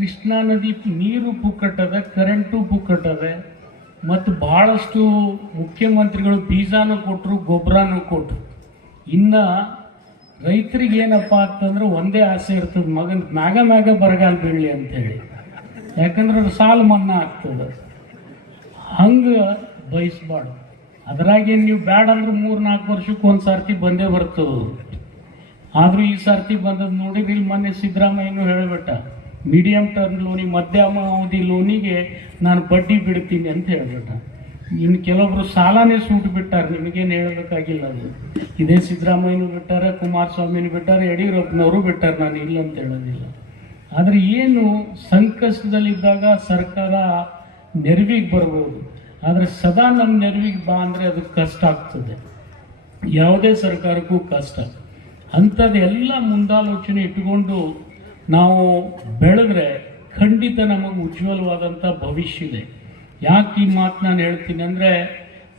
ಕೃಷ್ಣಾ ನದಿ ನೀರು ಪುಕ್ಕಟ್ಟದ, ಕರೆಂಟು ಪುಕ್ಕಟ್ಟದ, ಮತ್ತು ಬಹಳಷ್ಟು ಮುಖ್ಯಮಂತ್ರಿಗಳು ಬೀಜಾನು ಕೊಟ್ಟರು, ಗೊಬ್ಬರನೂ ಕೊಟ್ಟರು. ಇನ್ನು ರೈತರಿಗೆ ಏನಪ್ಪ ಅಂತಂದ್ರೆ ಒಂದೇ ಆಸೆ ಇರ್ತದೆ, ಮಗನ ಮ್ಯಾಗ ಬರಗಾಲ ಬೀಳಲಿ ಅಂತೇಳಿ. ಯಾಕಂದ್ರೆ ಅದು ಸಾಲ ಮನ್ನಾ ಆಗ್ತದೆ. ಹಂಗೆ ಬಯಸ್ಬಾರ್ದು. ಅದ್ರಾಗೇನು ನೀವು ಬ್ಯಾಡ ಅಂದ್ರೆ 3-4 ವರ್ಷಕ್ಕೆ ಒಂದು ಸರ್ತಿ ಬಂದೇ ಬರ್ತದೆ. ಆದರೂ ಈ ಸರ್ತಿ ಬಂದದ್ದು ನೋಡಿದ್ರೆ ಇಲ್ಲಿ ಮೊನ್ನೆ ಸಿದ್ದರಾಮಯ್ಯನೂ ಹೇಳಿಬಿಟ್ಟ, ಮೀಡಿಯಂ ಟರ್ಮ್ ಲೋನಿಗೆ, ಮಧ್ಯಮ ಅವಧಿ ಲೋನಿಗೆ ನಾನು ಬಡ್ಡಿ ಬಿಡ್ತೀನಿ ಅಂತ ಹೇಳ್ಬಿಟ್ಟ. ಇನ್ನು ಕೆಲವೊಬ್ರು ಸಾಲನೇ ಸೂಟ್ ಬಿಟ್ಟಾರೆ, ನಿಮಗೇನು ಹೇಳಬೇಕಾಗಿಲ್ಲ. ಅದು ಇದೇ ಸಿದ್ದರಾಮಯ್ಯನೂ ಬಿಟ್ಟಾರೆ, ಕುಮಾರಸ್ವಾಮಿನೂ ಬಿಟ್ಟಾರೆ, ಯಡಿಯೂರಪ್ಪನವರು ಬಿಟ್ಟಾರೆ, ನಾನು ಇಲ್ಲ ಅಂತ ಹೇಳೋದಿಲ್ಲ. ಆದರೆ ಏನು ಸಂಕಷ್ಟದಲ್ಲಿದ್ದಾಗ ಸರ್ಕಾರ ನೆರವಿಗೆ ಬರ್ಬೋದು, ಆದರೆ ಸದಾ ನಮ್ಮ ನೆರವಿಗೆ ಬಾ ಅಂದರೆ ಅದು ಕಷ್ಟ ಆಗ್ತದೆ. ಯಾವುದೇ ಸರ್ಕಾರಕ್ಕೂ ಕಷ್ಟ. ಅಂಥದ್ದೆಲ್ಲ ಮುಂದಾಲೋಚನೆ ಇಟ್ಟುಕೊಂಡು ನಾವು ಬೆಳೆದ್ರೆ ಖಂಡಿತ ನಮಗೆ ಉಜ್ವಲವಾದಂಥ ಭವಿಷ್ಯ ಇದೆ. ಯಾಕೆ ಈ ಮಾತು ನಾನು ಹೇಳ್ತೀನಿ ಅಂದರೆ,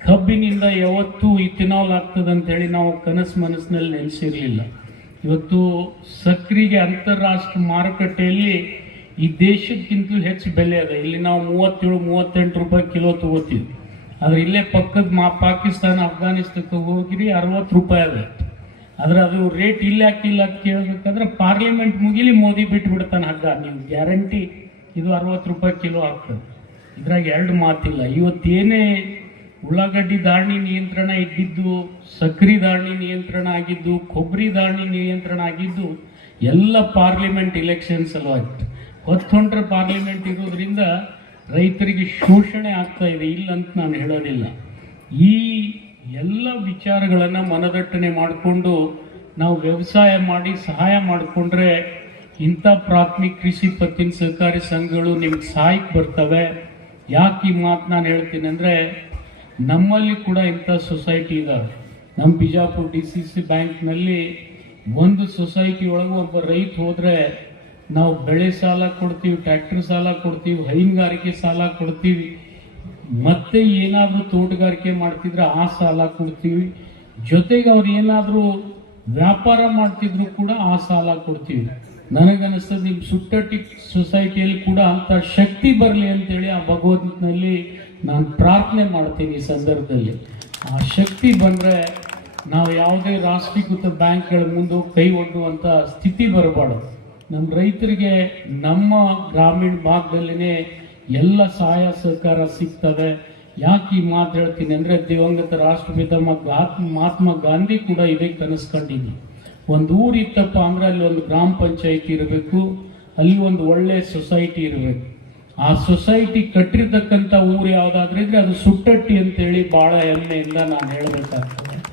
ಕಬ್ಬಿನಿಂದ ಯಾವತ್ತೂ ಇಥಿನಾಲ್ ಆಗ್ತದೆ ಅಂತೇಳಿ ನಾವು ಕನಸು ಮನಸ್ಸಿನಲ್ಲಿ ನೆನೆಸಿರಲಿಲ್ಲ. ಇವತ್ತು ಸಕ್ಕರೆಗೆ ಅಂತಾರಾಷ್ಟ್ರೀಯ ಮಾರುಕಟ್ಟೆಯಲ್ಲಿ ಈ ದೇಶಕ್ಕಿಂತಲೂ ಹೆಚ್ಚು ಬೆಲೆ ಅದ. ಇಲ್ಲಿ ನಾವು 37-38 ರೂಪಾಯಿ ಕಿಲೋ ತಗೋತೀವಿ. ಆದರೆ ಇಲ್ಲೇ ಪಕ್ಕದ ಪಾಕಿಸ್ತಾನ, ಅಫ್ಘಾನಿಸ್ತಾನಕ್ಕೆ ಹೋಗಿರಿ 60 ರೂಪಾಯಿ ಅದ. ಆದರೆ ಅದು ರೇಟ್ ಇಲ್ಲ ಹಾಕಿಲ್ಲ ಅಂತ ಕೇಳಬೇಕಾದ್ರೆ ಪಾರ್ಲಿಮೆಂಟ್ ಮುಗಿಲಿ ಮೋದಿ ಬಿಟ್ಬಿಡ್ತಾನೆ ಹಗ್ಗ. ನೀವು ಗ್ಯಾರಂಟಿ ಇದು 60 ರೂಪಾಯಿ ಕಿಲೋ ಆಗ್ತದೆ. ಇದ್ರಾಗ ಎರಡು ಮಾತಿಲ್ಲ. ಇವತ್ತೇನೇ ಉಳ್ಳಾಗಡ್ಡಿ ಧಾರಣಿ ನಿಯಂತ್ರಣ ಇದ್ದಿದ್ದು, ಸಕ್ರೆ ಧಾರಣಿ ನಿಯಂತ್ರಣ ಆಗಿದ್ದು, ಕೊಬ್ಬರಿ ಧಾರಣಿ ನಿಯಂತ್ರಣ ಆಗಿದ್ದು ಎಲ್ಲ ಪಾರ್ಲಿಮೆಂಟ್ ಇಲೆಕ್ಷನ್ ಸಲುವಾಗಿ. ಹೊತ್ತೊಂಡ್ರೆ ಪಾರ್ಲಿಮೆಂಟ್ ಇರೋದ್ರಿಂದ ರೈತರಿಗೆ ಶೋಷಣೆ ಆಗ್ತಾ ಇದೆ, ಇಲ್ಲ ಅಂತ ನಾನು ಹೇಳೋದಿಲ್ಲ. ಈ ಎಲ್ಲ ವಿಚಾರಗಳನ್ನು ಮನದಟ್ಟಣೆ ಮಾಡಿಕೊಂಡು ನಾವು ವ್ಯವಸಾಯ ಮಾಡಿ ಸಹಾಯ ಮಾಡಿಕೊಂಡ್ರೆ ಇಂಥ ಪ್ರಾಥಮಿಕ ಕೃಷಿ ಪತ್ತಿನ ಸಹಕಾರಿ ಸಂಘಗಳು ನಿಮ್ಗೆ ಸಹಾಯಕ್ಕೆ ಬರ್ತವೆ. ಯಾಕೆ ಈ ಮಾತು ನಾನು ಹೇಳ್ತೀನಿ ಅಂದರೆ, ನಮ್ಮಲ್ಲಿ ಕೂಡ ಇಂಥ ಸೊಸೈಟಿ ಇದ್ದಾವೆ. ನಮ್ಮ ಬಿಜಾಪುರ DCC ಬ್ಯಾಂಕ್ನಲ್ಲಿ ಒಂದು ಸೊಸೈಟಿ ಒಳಗೆ ಒಬ್ಬ ರೈತ ಹೋದರೆ ನಾವು ಬೆಳೆ ಸಾಲ ಕೊಡ್ತೀವಿ, ಟ್ರ್ಯಾಕ್ಟರ್ ಸಾಲ ಕೊಡ್ತೀವಿ, ಹೈನುಗಾರಿಕೆ ಸಾಲ ಕೊಡ್ತೀವಿ, ಮತ್ತೆ ಏನಾದರೂ ತೋಟಗಾರಿಕೆ ಮಾಡ್ತಿದ್ರೆ ಆ ಸಾಲ ಕೊಡ್ತೀವಿ, ಜೊತೆಗೆ ಅವ್ರು ಏನಾದರೂ ವ್ಯಾಪಾರ ಮಾಡ್ತಿದ್ರು ಕೂಡ ಆ ಸಾಲ ಕೊಡ್ತೀವಿ. ನನಗನ್ನಿಸ್ತದೆ ನಿಮ್ಮ ಸುಟ್ಟಟ್ಟಿ ಸೊಸೈಟಿಯಲ್ಲಿ ಕೂಡ ಅಂಥ ಶಕ್ತಿ ಬರಲಿ ಅಂತೇಳಿ ಆ ಭಗವಂತನಲ್ಲಿ ನಾನು ಪ್ರಾರ್ಥನೆ ಮಾಡ್ತೀನಿ. ಈ ಸಂದರ್ಭದಲ್ಲಿ ಆ ಶಕ್ತಿ ಬಂದರೆ ನಾವು ಯಾವುದೇ ರಾಷ್ಟ್ರೀಕೃತ ಬ್ಯಾಂಕ್ಗಳ ಮುಂದೆ ಕೈ ಒಡ್ಡುವಂಥ ಸ್ಥಿತಿ ಬರಬಾರ್ದು. ನಮ್ಮ ರೈತರಿಗೆ ನಮ್ಮ ಗ್ರಾಮೀಣ ಭಾಗದಲ್ಲಿನೇ ಎಲ್ಲ ಸಹಾಯ ಸಹಕಾರ ಸಿಗ್ತವೆ. ಯಾಕೆ ಈ ಮಾತು ಹೇಳ್ತೀನಿ ಅಂದರೆ, ದಿವಂಗತ ರಾಷ್ಟ್ರಪಿತ ಮಹಾತ್ಮ ಗಾಂಧಿ ಕೂಡ ಇದೇ ಕನಸು ಕಂಡಿದ್ದರು. ಒಂದು ಊರು ಇತ್ತಪ್ಪ ಅಂದರೆ ಅಲ್ಲಿ ಒಂದು ಗ್ರಾಮ ಪಂಚಾಯಿತಿ ಇರಬೇಕು, ಅಲ್ಲಿ ಒಂದು ಒಳ್ಳೆ ಸೊಸೈಟಿ ಇರಬೇಕು. ಆ ಸೊಸೈಟಿ ಕಟ್ಟಿರ್ತಕ್ಕಂಥ ಊರು ಯಾವುದಾದ್ರೂ ಇದ್ರೆ ಅದು ಸುಟ್ಟಟ್ಟಿ ಅಂತೇಳಿ ಭಾಳ ಹೆಮ್ಮೆಯಿಂದ ನಾನು ಹೇಳಬೇಕಾಗ್ತದೆ.